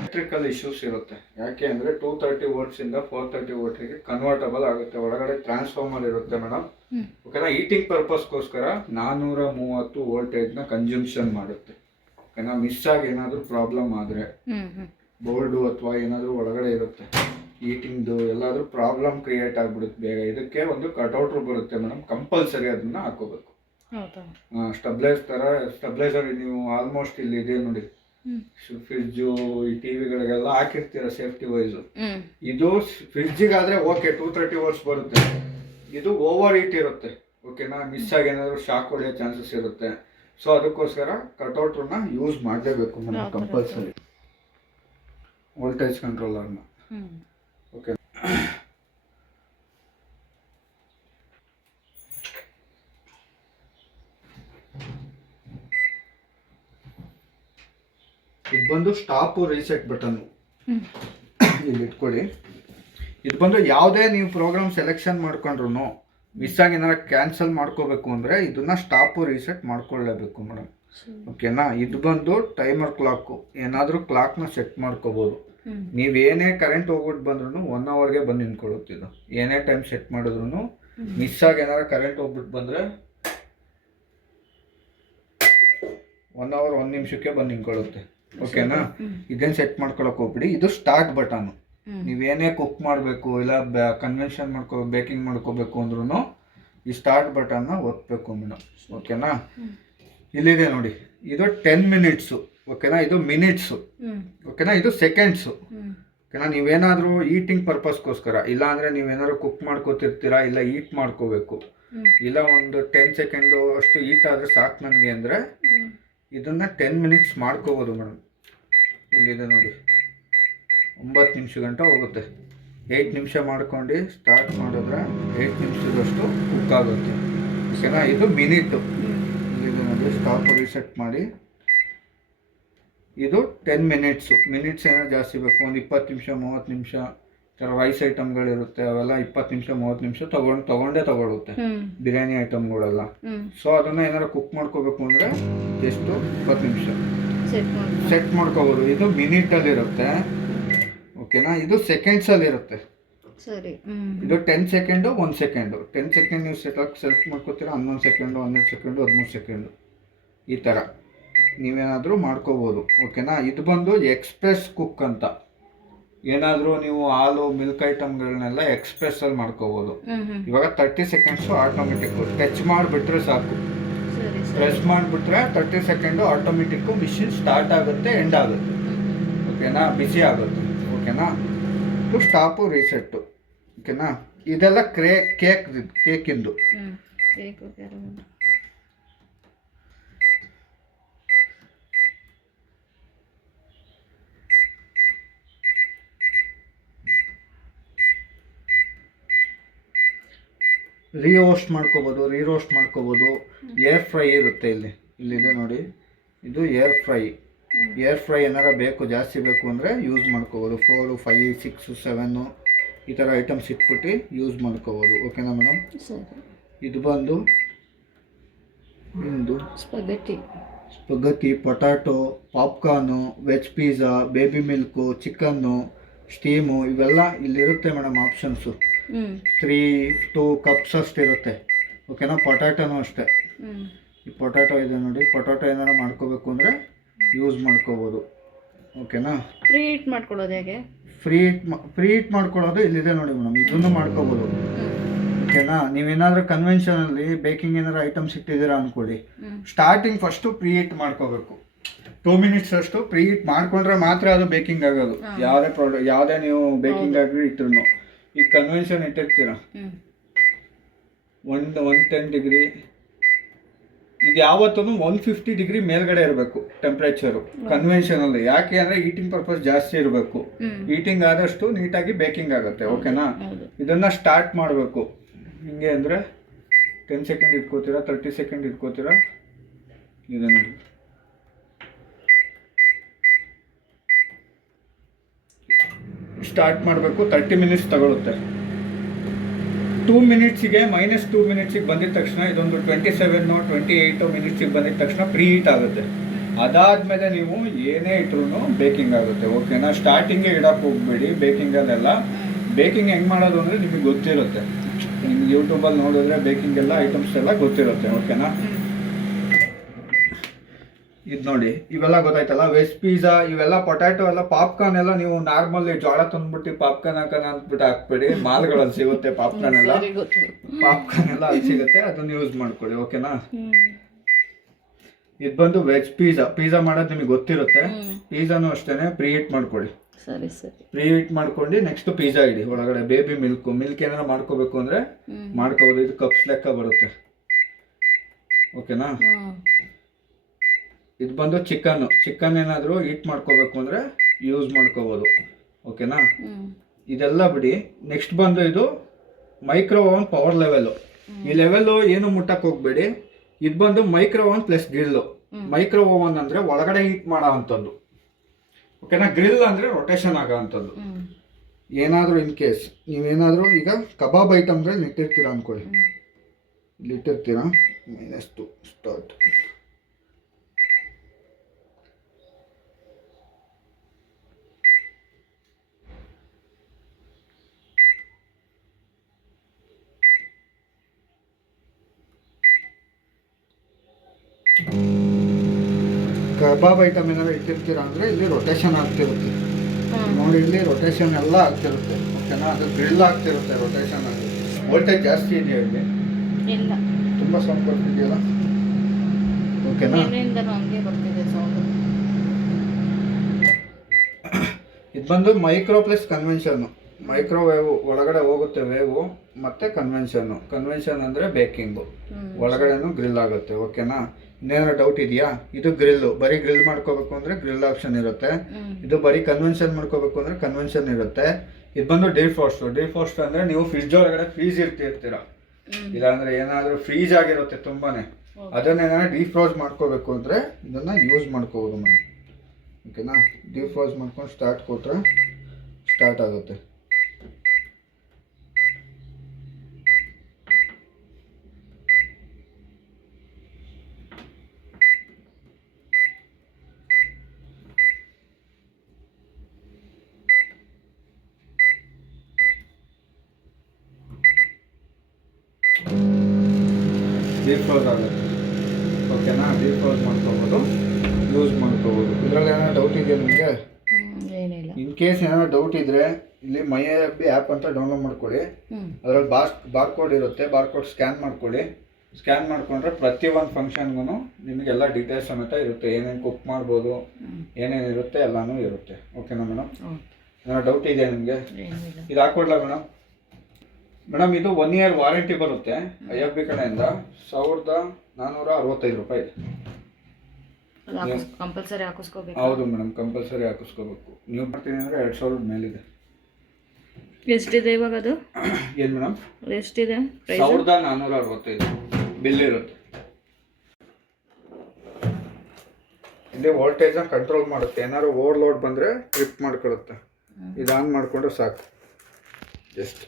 Electrical issues ಇರುತ್ತೆ. ಯಾಕೆ ಅಂದರೆ 230 ವೋಲ್ಟ್ಸಿಂದ 430 ವೋಲ್ಟ್ಗೆ ಕನ್ವರ್ಟಬಲ್ ಆಗುತ್ತೆ. ಒಳಗಡೆ ಟ್ರಾನ್ಸ್ಫಾರ್ಮರ್ ಇರುತ್ತೆ ಮೇಡಮ್. ಓಕೆನಾ, ಹೀಟಿಂಗ್ ಪರ್ಪಸ್ಗೋಸ್ಕರ 430 ವೋಲ್ಟೇಜ್ನ ಕನ್ಸ್ಯೂಮ್ಷನ್ ಮಾಡುತ್ತೆ. ಓಕೆನಾ, ಮಿಸ್ ಆಗಿ ಏನಾದರೂ ಪ್ರಾಬ್ಲಮ್ ಆದರೆ ಬೋಲ್ಡು ಅಥವಾ ಏನಾದರೂ ಒಳಗಡೆ ಇರುತ್ತೆ ಹೀಟಿಂಗ್ದು ಎಲ್ಲಾದರೂ ಪ್ರಾಬ್ಲಮ್ ಕ್ರಿಯೇಟ್ ಆಗಿಬಿಡುತ್ತೆ ಬೇಗ. ಇದಕ್ಕೆ ಒಂದು ಕಟ್ಔಟ್ರು ಬರುತ್ತೆ ಮೇಡಮ್, ಕಂಪಲ್ಸರಿ ಅದನ್ನು ಹಾಕೋಬೇಕು. ಸ್ಟೆಬ್ಲೈಸರ್ ನೀವು ಆಲ್ಮೋಸ್ಟ್ ಇಲ್ಲಿ ಇದೆ ನೋಡಿ, ಫ್ರಿಡ್ಜು ಈ ಟಿವಿಗಳಿಗೆಲ್ಲ ಹಾಕಿರ್ತೀರ ಸೇಫ್ಟಿ ವೈಸು. ಇದು ಫ್ರಿಡ್ಜಿಗಾದ್ರೆ ಓಕೆ 230 ವೋಲ್ಟ್ಸ್ ಬರುತ್ತೆ. ಇದು ಓವರ್ ಹೀಟ್ ಇರುತ್ತೆ. ಓಕೆನಾ, ಮಿಸ್ ಆಗಿ ಏನಾದರೂ ಶಾಕ್ ಹೊಡೆಯೋ ಚಾನ್ಸಸ್ ಇರುತ್ತೆ. ಸೊ ಅದಕ್ಕೋಸ್ಕರ ಕಟ್ಔಟ್ರನ್ನ ಯೂಸ್ ಮಾಡಲೇಬೇಕು ಮೇಡಮ್, ಕಂಪಲ್ಸರಿ. ವೋಲ್ಟೇಜ್ ಕಂಟ್ರೋಲರ್ನ. ಓಕೆ, ಇದು ಬಂದು ಸ್ಟಾಪ್ ರೀಸೆಟ್ ಬಟನ್ ಇಲ್ಲಿ ಇಟ್ಕೊಳ್ಳಿ. ಇದು ಬಂದು ಯಾವುದೇ ನೀವು ಪ್ರೋಗ್ರಾಮ್ ಸೆಲೆಕ್ಷನ್ ಮಾಡ್ಕೊಂಡ್ರು ಮಿಸ್ ಆಗಿ ಏನಾದ್ರು ಕ್ಯಾನ್ಸಲ್ ಮಾಡ್ಕೋಬೇಕು ಅಂದರೆ ಇದನ್ನ ಸ್ಟಾಪ್ ರೀಸೆಟ್ ಮಾಡ್ಕೊಳ್ಳೇಬೇಕು ಮೇಡಮ್. ಓಕೆನಾ, ಇದು ಬಂದು ಟೈಮರ್ ಕ್ಲಾಕು. ಏನಾದರೂ ಕ್ಲಾಕ್ನ ಸೆಟ್ ಮಾಡ್ಕೋಬೋದು. ನೀವೇನೇ ಕರೆಂಟ್ ಹೋಗ್ಬಿಟ್ಟು ಬಂದ್ರೂ 1 ಅವರ್ಗೆ ಬಂದು ನಿಂತ್ಕೊಳ್ಳುತ್ತೆ. ಇದು ಏನೇ ಟೈಮ್ ಸೆಟ್ ಮಾಡಿದ್ರು ಮಿಸ್ ಆಗಿ ಏನಾದ್ರು ಕರೆಂಟ್ ಹೋಗ್ಬಿಟ್ಟು ಬಂದರೆ 1 ಅವರ್ 1 ನಿಮಿಷಕ್ಕೆ ಬಂದು ನಿಂತ್ಕೊಳ್ಳುತ್ತೆ. ಓಕೆನಾ, ಇದೇನು ಸೆಟ್ ಮಾಡ್ಕೊಳಕ್ ಹೋಗ್ಬಿಡಿ. ಇದು ಸ್ಟಾರ್ಟ್ ಬಟನ್. ನೀವೇನೇ ಕುಕ್ ಮಾಡಬೇಕು ಇಲ್ಲ ಕನ್ವೆನ್ಷನ್ ಬೇಕಿಂಗ್ ಮಾಡ್ಕೋಬೇಕು ಅಂದ್ರೂ ಈ ಸ್ಟಾರ್ಟ್ ಬಟನ್ನ ಒತ್ತಬೇಕು ಮೇಡಮ್. ಓಕೆನಾ, ಇಲ್ಲಿದೆ ನೋಡಿ, ಇದು 10 ಮಿನಿಟ್ಸು. ಓಕೆನಾ, ಇದು ಮಿನಿಟ್ಸು. ಓಕೆನಾ, ಇದು ಸೆಕೆಂಡ್ಸು. ಓಕೆನಾ, ನೀವೇನಾದರೂ ಈಟಿಂಗ್ ಪರ್ಪಸ್ಗೋಸ್ಕರ, ಇಲ್ಲ ಅಂದರೆ ನೀವೇನಾದ್ರು ಕುಕ್ ಮಾಡ್ಕೋತಿರ್ತೀರಾ, ಇಲ್ಲ ಈಟ್ ಮಾಡ್ಕೋಬೇಕು, ಇಲ್ಲ ಒಂದು 10 ಸೆಕೆಂಡು ಅಷ್ಟು ಈಟ್ ಆದರೆ ಸಾಕು ನನಗೆ ಅಂದರೆ ಇದನ್ನು 10 ಮಿನಿಟ್ಸ್ ಮಾಡ್ಕೋಬೋದು ಮೇಡಮ್. ಇಲ್ಲಿದೆ ನೋಡಿ, 9 ನಿಮಿಷ ಗಂಟ ಹೋಗುತ್ತೆ. 8 ನಿಮಿಷ ಮಾಡ್ಕೊಂಡು ಸ್ಟಾರ್ಟ್ ಮಾಡಿದ್ರೆ 8 ನಿಮಿಷದಷ್ಟು ಕುಕ್ ಆಗುತ್ತೆ. ಓಕೆನಾ, ಇದು ಮಿನಿಟು. ಇಲ್ಲಿದೆ ನೋಡಿ, ಸ್ಟಾಪ್ ರೀಸೆಟ್ ಮಾಡಿ. ಇದು 10 ಮಿನಿಟ್ಸು. ಮಿನಿಟ್ಸ್ ಏನೋ ಜಾಸ್ತಿ ಬೇಕು, ಒಂದು 20 ನಿಮಿಷ 30 ನಿಮಿಷ ಥರ ರೈಸ್ ಐಟಮ್ಗಳಿರುತ್ತೆ, ಅವೆಲ್ಲ 20 ನಿಮಿಷ 30 ನಿಮಿಷ ತಗೊಳುತ್ತೆ ಬಿರಿಯಾನಿ ಐಟಮ್ಗಳೆಲ್ಲ. ಸೊ ಅದನ್ನು ಏನಾರು ಕುಕ್ ಮಾಡ್ಕೋಬೇಕು ಅಂದರೆ ಎಷ್ಟು 20 ನಿಮಿಷ ಸೆಟ್ ಮಾಡ್ಕೋಬೋದು. ಇದು ಮಿನಿಟಲ್ಲಿರುತ್ತೆ. ಓಕೆನಾ, ಇದು ಸೆಕೆಂಡ್ಸಲ್ಲಿರುತ್ತೆ. ಸರಿ, ಇದು 10 ಸೆಕೆಂಡು 1 ಸೆಕೆಂಡು. 10 ಸೆಕೆಂಡ್ ನೀವು ಸೆಲೆಕ್ಟ್ ಮಾಡ್ಕೋತೀರಾ, 11 ಸೆಕೆಂಡು 12 ಸೆಕೆಂಡು 13 ಸೆಕೆಂಡು ಈ ಥರ ನೀವೇನಾದರೂ ಮಾಡ್ಕೋಬೋದು. ಓಕೆನಾ, ಇದು ಬಂದು ಎಕ್ಸ್ಪ್ರೆಸ್ ಕುಕ್ ಅಂತ. ಏನಾದರೂ ನೀವು ಹಾಲು ಮಿಲ್ಕ್ ಐಟಮ್ಗಳನ್ನೆಲ್ಲ ಎಕ್ಸ್ಪ್ರೆಸ್ಸಲ್ಲಿ ಮಾಡ್ಕೋಬೋದು. ಇವಾಗ 30 ಸೆಕೆಂಡ್ಸು ಆಟೋಮೆಟಿಕ್ಕು. ಟಚ್ ಮಾಡಿಬಿಟ್ರೆ ಸಾಕು, ಪ್ರೆಸ್ ಮಾಡಿಬಿಟ್ರೆ 30 ಸೆಕೆಂಡು ಆಟೋಮೆಟಿಕ್ಕು ಮಿಷಿನ್ ಸ್ಟಾರ್ಟ್ ಆಗುತ್ತೆ, ಎಂಡ್ ಆಗುತ್ತೆ. ಓಕೆನಾ, ಬಿಸಿ ಆಗುತ್ತೆ. ಓಕೆನಾ, ಇದು ಸ್ಟಾಪು ರೀಸೆಟ್ಟು. ಓಕೆನಾ, ಇದೆಲ್ಲ ಕೇಕಿಂದು. ರೀರೋಸ್ಟ್ ಮಾಡ್ಕೋಬೋದು. ಏರ್ ಫ್ರೈ ಇರುತ್ತೆ ಇಲ್ಲಿದೆ ನೋಡಿ, ಇದು ಏರ್ ಫ್ರೈ ಏನಾರ ಬೇಕು, ಜಾಸ್ತಿ ಬೇಕು ಅಂದರೆ ಯೂಸ್ ಮಾಡ್ಕೋಬೋದು. 4, 5, 6, 7 ಈ ಥರ ಐಟಮ್ಸ್ ಇಟ್ಬಿಟ್ಟು ಯೂಸ್ ಮಾಡ್ಕೋಬೋದು. ಓಕೆನಾ ಮೇಡಮ್. ಇದು ಬಂದು ನಿಮ್ಮದು spaghetti, potato, popcorn, veg pizza, baby milk, chicken, steam ಇವೆಲ್ಲ ಇಲ್ಲಿರುತ್ತೆ ಮೇಡಮ್ ಆಪ್ಷನ್ಸು. 3-2 ಕಪ್ಸ್ ಅಷ್ಟು ಇರುತ್ತೆ. ಓಕೆನಾ, ಪೊಟ್ಯಾಟೊನೂ ಅಷ್ಟೇ. ಈ ಪೊಟ್ಯಾಟೊ ಇದೆ ನೋಡಿ, ಪೊಟ್ಯಾಟೊ ಏನಾರ ಮಾಡ್ಕೋಬೇಕು ಅಂದರೆ ಯೂಸ್ ಮಾಡ್ಕೋಬೋದು. ಓಕೆನಾ, ಫ್ರೀ ಹೀಟ್ ಮಾಡ್ಕೊಳ್ಳೋದು ಹೇಗೆ? ಫ್ರೀ ಹೀಟ್ ಮಾಡ್ಕೊಳ್ಳೋದು ಇಲ್ಲಿದೆ ನೋಡಿ ಮೇಡಮ್, ಇದನ್ನು ಮಾಡ್ಕೋಬೋದು. ಓಕೆನಾ, ನೀವೇನಾದರೂ ಕನ್ವೆನ್ಷನಲ್ಲಿ ಬೇಕಿಂಗ್ ಏನಾದ್ರು ಐಟಮ್ಸ್ ಇಟ್ಟಿದ್ದೀರಾ ಅಂದ್ಕೊಳ್ಳಿ, ಸ್ಟಾರ್ಟಿಂಗ್ ಫಸ್ಟು ಪ್ರೀ ಹೀಟ್ ಮಾಡ್ಕೋಬೇಕು. 2 ಮಿನಿಟ್ಸ್ ಅಷ್ಟು ಪ್ರೀ ಹೀಟ್ ಮಾಡ್ಕೊಂಡ್ರೆ ಮಾತ್ರ ಅದು ಬೇಕಿಂಗ್ ಆಗೋದು. ಯಾವುದೇ ನೀವು ಬೇಕಿಂಗ್ ಆಗಿ ಇಟ್ಟರು. ಈ ಕನ್ವೆನ್ಷನ್ ಇಟ್ಟಿರ್ತೀರ 110 ಡಿಗ್ರಿ, ಇದು ಯಾವತ್ತೂ 150 ಡಿಗ್ರಿ ಮೇಲ್ಗಡೆ ಇರಬೇಕು ಟೆಂಪ್ರೇಚರು ಕನ್ವೆನ್ಷನಲ್ಲಿ. ಯಾಕೆ ಅಂದರೆ ಈಟಿಂಗ್ ಪರ್ಪಸ್ ಜಾಸ್ತಿ ಇರಬೇಕು. ಈಟಿಂಗ್ ಆದಷ್ಟು ನೀಟಾಗಿ ಬೇಕಿಂಗ್ ಆಗುತ್ತೆ. ಓಕೆನಾ, ಇದನ್ನು ಸ್ಟಾರ್ಟ್ ಮಾಡಬೇಕು ಹಿಂಗೆ ಅಂದರೆ 10 ಸೆಕೆಂಡ್ ಇಟ್ಕೋತೀರಾ, 30 ಸೆಕೆಂಡ್ ಇಟ್ಕೋತೀರಾ. ಇದೆ ನೋಡಿ, ಸ್ಟಾರ್ಟ್ ಮಾಡಬೇಕು. 30 ಮಿನಿಟ್ಸ್ ತಗೊಳುತ್ತೆ. 2 ಮಿನಿಟ್ಸಿಗೆ -2 ಮಿನಿಟ್ಸಿಗೆ ಬಂದಿದ ತಕ್ಷಣ ಇದೊಂದು 27-28 ಮಿನಿಟ್ಸಿಗೆ ಬಂದಿದ ತಕ್ಷಣ ಪ್ರೀ ಹೀಟ್ ಆಗುತ್ತೆ. ಅದಾದಮೇಲೆ ನೀವು ಏನೇ ಇಟ್ರು ಬೇಕಿಂಗ್ ಆಗುತ್ತೆ. ಓಕೆನಾ? ಸ್ಟಾರ್ಟಿಂಗೇ ಇಡಕ್ಕೆ ಹೋಗ್ಬೇಡಿ ಬೇಕಿಂಗಲ್ಲೆಲ್ಲ. ಬೇಕಿಂಗ್ ಹೆಂಗೆ ಮಾಡೋದು ಅಂದರೆ ನಿಮಗೆ ಗೊತ್ತಿರುತ್ತೆ. ನಿಮ್ಗೆ ಯೂಟ್ಯೂಬಲ್ಲಿ ನೋಡಿದ್ರೆ ಬೇಕಿಂಗ್ ಎಲ್ಲ ಐಟಮ್ಸ್ ಎಲ್ಲ ಗೊತ್ತಿರುತ್ತೆ. ಓಕೆನಾ? ಇದು ನೋಡಿ, ಇವೆಲ್ಲ ಗೊತ್ತಾಯ್ತಲ್ಲ, ವೆಜ್ ಪಿಜ್ಜಾ, ಇವೆಲ್ಲ ಪೊಟ್ಯಾಟೊ ಎಲ್ಲ, ಪಾಪ್ಕಾರ್ನ್ ಎಲ್ಲ ನೀವು ನಾರ್ಮಲಿ ಜೋಳ ತಂದ್ಬಿಟ್ಟು ಪಾಪ್ಕಾರ್ನ್ ಹಾಕೋಣ ಅಂದ್ಬಿಟ್ಟು ಹಾಕ್ಬೇಡಿ. ಮಾಲ್ಗಳಲ್ಲಿ ಸಿಗುತ್ತೆ ಪಾಪ್ಕಾರ್ನ್ ಎಲ್ಲ. ಪಾಪ್ಕಾರ್ನ್ ಎಲ್ಲ ಅಲ್ಲಿ ಸಿಗುತ್ತೆ, ಅದನ್ನ ಯೂಸ್ ಮಾಡ್ಕೊಳ್ಳಿ. ಓಕೆನಾ? ಇದು ಬಂದು ವೆಜ್ ಪಿಜ್ಜಾ ಮಾಡೋದು ನಿಮಗೆ ಗೊತ್ತಿರುತ್ತೆ. ಪಿಜ್ಜಾನು ಅಷ್ಟೇ ಪ್ರೀ ಹೀಟ್ ಮಾಡ್ಕೊಳ್ಳಿ. ಸರಿ ಸರಿ. ಪ್ರೀ ಹೀಟ್ ಮಾಡ್ಕೊಂಡು ನೆಕ್ಸ್ಟ್ ಪಿಜ್ಜಾ ಇಡಿ. ಒಳಗಡೆ ಬೇಬಿ ಮಿಲ್ಕ್ ಏನಾರ ಮಾಡ್ಕೋಬೇಕು ಅಂದರೆ ಮಾಡ್ಕೋಬೋದು. ಇದು ಕಪ್ಸ್ ಲೆಕ್ಕ ಬರುತ್ತೆ. ಓಕೆನಾ? ಇದು ಬಂದು ಚಿಕನ್ ಏನಾದರೂ ಹೀಟ್ ಮಾಡ್ಕೋಬೇಕು ಅಂದರೆ ಯೂಸ್ ಮಾಡ್ಕೋಬೋದು. ಓಕೆನಾ? ಇದೆಲ್ಲ ಬಿಡಿ. ನೆಕ್ಸ್ಟ್ ಬಂದು ಇದು ಮೈಕ್ರೋ ಓವನ್ ಪವರ್ ಲೆವೆಲು. ಈ ಲೆವೆಲ್ಲು ಏನು ಮುಟ್ಟಕ್ಕೆ ಹೋಗ್ಬೇಡಿ. ಇದು ಬಂದು micro oven plus grill. Micro oven ಅಂದರೆ ಒಳಗಡೆ ಹೀಟ್ ಮಾಡೋ ಅಂಥದ್ದು. ಓಕೆನಾ? ಗ್ರಿಲ್ ಅಂದರೆ ರೊಟೇಷನ್ ಆಗೋ ಅಂಥದ್ದು. ಏನಾದರೂ ಇನ್ ಕೇಸ್ ನೀವೇನಾದರೂ ಈಗ ಕಬಾಬ್ ಐಟಮ್ಗಳು ಇಟ್ಟಿರ್ತೀರ ಅಂದ್ಕೊಳ್ಳಿ, ಇಲ್ಲಿ ಇಟ್ಟಿರ್ತೀರ. -2 ಸ್ಟಾರ್ಟ್. ಕಬಾಬ್ ಐಟಮ್ ಏನಾದ್ರು ಇಟ್ಟಿರ್ತೀರ ಅಂದರೆ ಇಲ್ಲಿ ರೊಟೇಷನ್ ಆಗ್ತಿರುತ್ತೆ ನೋಡಿ. ಇಲ್ಲಿ ರೊಟೇಷನ್ ಎಲ್ಲ ಆಗ್ತಿರುತ್ತೆ. ಓಕೆನಾ? ಅದು ಗ್ರಿಲ್ ಆಗ್ತಿರುತ್ತೆ, ರೊಟೇಷನ್ ಆಗುತ್ತೆ. ವೋಲ್ಟೇಜ್ ಜಾಸ್ತಿ ಇದೆಯಾ ಇಲ್ಲಿ? ಇಲ್ಲ, ತುಂಬ ಸೌಂಡ್ ಬರ್ತಿದೆಯಲ್ಲ. ಓಕೆನಾ? ಹಂಗೆ ಬರ್ತಿದೆ ಸೌಂಡ್. ಇದು ಬಂದು ಮೈಕ್ರೋ ಪ್ಲಸ್ ಕನ್ವೆನ್ಷನ್ನು. ಮೈಕ್ರೋವೇವ್ ಒಳಗಡೆ ಹೋಗುತ್ತೆ ವೇವು, ಮತ್ತು ಕನ್ವೆನ್ಷನ್ ಅಂದರೆ ಬೇಕಿಂಗು, ಒಳಗಡೆನೂ ಗ್ರಿಲ್ ಆಗುತ್ತೆ. ಓಕೆನಾ? ಇನ್ನೇನಾದ್ರು ಡೌಟ್ ಇದೆಯಾ? ಇದು ಗ್ರಿಲ್ಲು. ಬರೀ ಗ್ರಿಲ್ ಮಾಡ್ಕೋಬೇಕು ಅಂದರೆ ಗ್ರಿಲ್ ಆಪ್ಷನ್ ಇರುತ್ತೆ. ಇದು ಬರೀ ಕನ್ವೆನ್ಷನ್ ಮಾಡ್ಕೋಬೇಕು ಅಂದರೆ ಕನ್ವೆನ್ಷನ್ ಇರುತ್ತೆ. ಇದು ಬಂದು ಡಿಫ್ರೋಸ್ಟ್ ಅಂದರೆ ನೀವು ಫ್ರಿಡ್ಜ್ ಒಳಗಡೆ ಫ್ರೀಜ್ ಇರ್ತೀರ, ಇಲ್ಲಾಂದರೆ ಏನಾದರೂ ಫ್ರೀಜ್ ಆಗಿರುತ್ತೆ ತುಂಬಾ, ಅದನ್ನೇನಾದ್ರು ಡಿಫ್ರೋಸ್ ಮಾಡ್ಕೋಬೇಕು ಅಂದರೆ ಇದನ್ನು ಯೂಸ್ ಮಾಡ್ಕೋಬೋದು ಮೇಡಮ್. ಓಕೆನಾ? ಡಿಫ್ರೋಸ್ ಮಾಡ್ಕೊಂಡು ಸ್ಟಾರ್ಟ್ ಕೊಟ್ಟರೆ ಸ್ಟಾರ್ಟ್ ಆಗುತ್ತೆ. ಡಿಫ್ರೋಸ್ ಆಗುತ್ತೆ. ಓಕೆನಾ? ಡಿಫ್ರೋಸ್ ಮಾಡ್ಕೋಬೋದು, ಯೂಸ್ ಮಾಡ್ಕೋಬೋದು. ಇದರಲ್ಲಿ ಏನಾದ್ರು ಡೌಟ್ ಇದೆಯಾ ನಿಮಗೆ? ಏನಿಲ್ಲ. ಇನ್ ಕೇಸ್ ಏನಾದ್ರು ಡೌಟ್ ಇದ್ದರೆ ಇಲ್ಲಿ MyAB ಆ್ಯಪ್ ಅಂತ ಡೌನ್ಲೋಡ್ ಮಾಡ್ಕೊಳ್ಳಿ. ಅದರಲ್ಲಿ ಬಾರ್ಕೋಡ್ ಇರುತ್ತೆ, ಬಾರ್ಕೋಡ್ ಸ್ಕ್ಯಾನ್ ಮಾಡ್ಕೊಳ್ಳಿ. ಸ್ಕ್ಯಾನ್ ಮಾಡಿಕೊಂಡ್ರೆ ಪ್ರತಿಯೊಂದು ಫಂಕ್ಷನ್ಗೂ ನಿಮಗೆಲ್ಲ ಡೀಟೇಲ್ಸ್ ಸಮೇತ ಇರುತ್ತೆ. ಏನೇನು ಕುಕ್ ಮಾಡ್ಬೋದು, ಏನೇನು ಇರುತ್ತೆ ಎಲ್ಲನೂ ಇರುತ್ತೆ. ಓಕೆನಾ ಮೇಡಮ್? ಏನಾದ್ರು ಡೌಟ್ ಇದೆಯಾ ನಿಮಗೆ? ಇದು ಹಾಕ್ಕೊಡ್ಲಾ ಮೇಡಮ್? ಮೇಡಮ್ ಇದು 1 year ವಾರಂಟಿ ಬರುತ್ತೆ IFB ಕಡೆಯಿಂದ. 1465 ರೂಪಾಯಿ. ಕಂಪಲ್ಸರಿ ಹಾಕಿಸ್ಕೋಬೇಕು? ಹೌದು ಮೇಡಮ್, ಕಂಪಲ್ಸರಿ ಹಾಕಿಸ್ಕೋಬೇಕು. ನೀವು ಬರ್ತೀನಿ ಅಂದರೆ 2000 ಮೇಲಿದೆ. ಎಷ್ಟಿದೆ ಇವಾಗ ಅದು? ಏನು ಮೇಡಮ್? ಎಷ್ಟಿದೆ? 1465 ಬಿಲ್ ಇರುತ್ತೆ. ಇಲ್ಲಿ ವೋಲ್ಟೇಜ್ನ ಕಂಟ್ರೋಲ್ ಮಾಡುತ್ತೆ. ಏನಾದ್ರು ಓವರ್ಲೋಡ್ ಬಂದರೆ ಟ್ರಿಪ್ ಮಾಡ್ಕೊಳುತ್ತೆ. ಇದು ಆನ್ ಮಾಡಿಕೊಂಡ್ರೆ ಸಾಕು. ಜಸ್ಟ್